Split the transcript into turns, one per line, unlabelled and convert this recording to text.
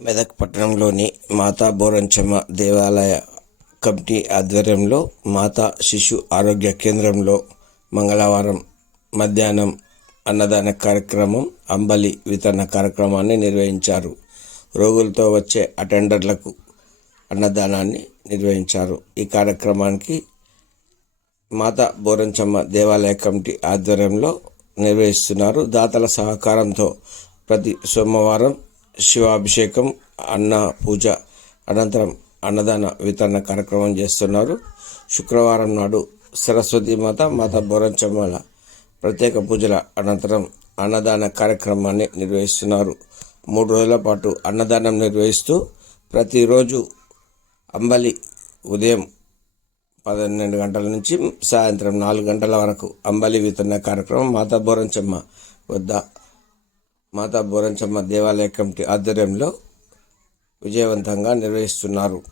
మెదక్ పట్టణంలోని మాతా బోరంచమ్మ దేవాలయ కమిటీ ఆధ్వర్యంలో మాతా శిశు ఆరోగ్య కేంద్రంలో మంగళవారం మధ్యాహ్నం అన్నదాన కార్యక్రమం అంబలి వితరణ కార్యక్రమాన్ని నిర్వహించారు. రోగులతో వచ్చే అటెండర్లకు అన్నదానాన్ని నిర్వహించారు. ఈ కార్యక్రమానికి మాతా బోరంచమ్మ దేవాలయ కమిటీ ఆధ్వర్యంలో నిర్వహిస్తున్నారు. దాతల సహకారంతో ప్రతి సోమవారం శివాభిషేకం అన్న పూజ అనంతరం అన్నదాన వితరణ కార్యక్రమం చేస్తున్నారు. శుక్రవారం నాడు సరస్వతి మాత మాత బోరంచమ్మల ప్రత్యేక పూజల అనంతరం అన్నదాన కార్యక్రమాన్ని నిర్వహిస్తున్నారు. మూడు రోజుల పాటు అన్నదానం నిర్వహిస్తూ ప్రతిరోజు అంబలి ఉదయం పన్నెండు గంటల నుంచి సాయంత్రం నాలుగు గంటల వరకు అంబలి వితరణ కార్యక్రమం మాతా బోరంచమ్మ వద్ద మాతా బోరంచమ్మ దేవాలయ కమిటీ ఆధ్వర్యంలో విజయవంతంగా నిర్వహిస్తున్నారు.